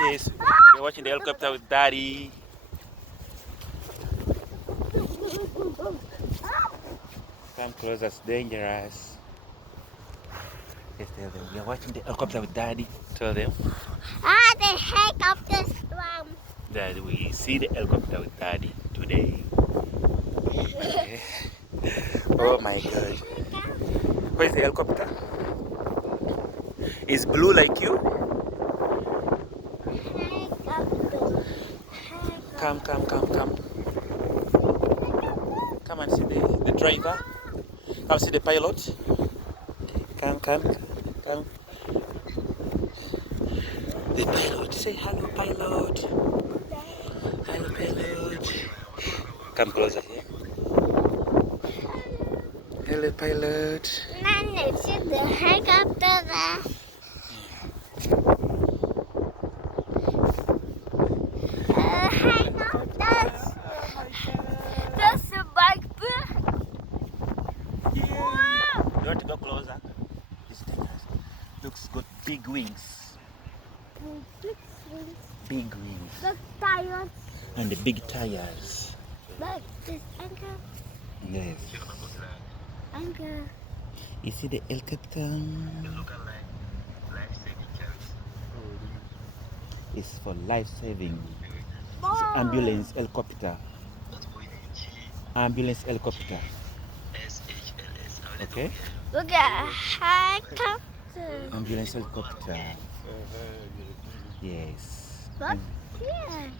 Yes, you're watching the helicopter with Daddy. Come close, that's dangerous. Yes, tell them you're watching the helicopter with Daddy. Tell them The helicopter storm. that we see the helicopter with Daddy today. Okay. Oh my God. Where's the helicopter? Is blue like you? Come. Come and see the driver. Come see the pilot. Come. The pilot. Say hello, pilot. Hello, pilot. Come closer here. Hello, pilot. Let's see the helicopter there. Helicopters. That's a bike. Wow. You want to go closer? It's dangerous. Looks got big wings. Big wings. The tires. And the big tires. Look, this anchor. Yes. Anchor. You see the helicopter? It's for life saving. It's ambulance helicopter. Ambulance helicopter. Okay? Look at helicopter. Ambulance helicopter. Yes. Look here.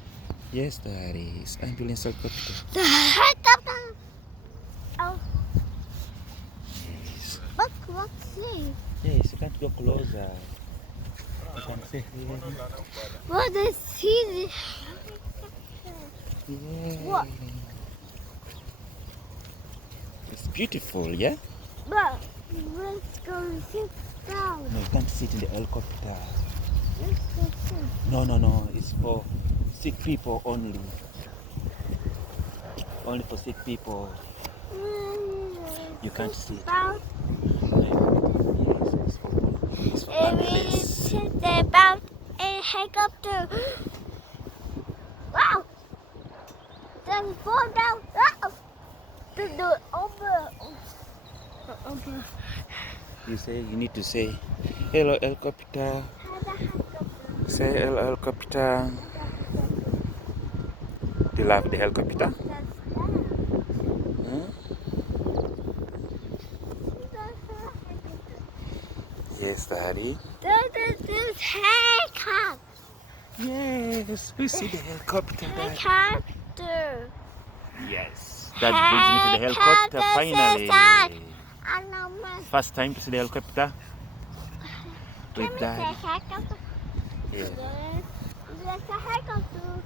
Yes, that is ambulance helicopter. The helicopter. Oh, Yes. look, see. Yes, you can't go closer. You can say here. What is see? Yeah. What? It's beautiful, yeah? Look, let's go sit down. No, you can't sit in the helicopter. Let's go sit. No. It's for sick people only. Only for sick people. You can't sit. About Yes, it's for ambulance. it's about a helicopter. Wow! Then fall down. Wow! To the over. You need to say, hello helicopter. Say hello helicopter. Do you love the helicopter? Hmm? Yes, Daddy. This helicopter. Yes, we see the helicopter, Daddy. Helicopter. Yes. That brings me to the helicopter finally. Animal. First time to see the helicopter with Daddy. Helicopter. Yeah. There's a helicopter.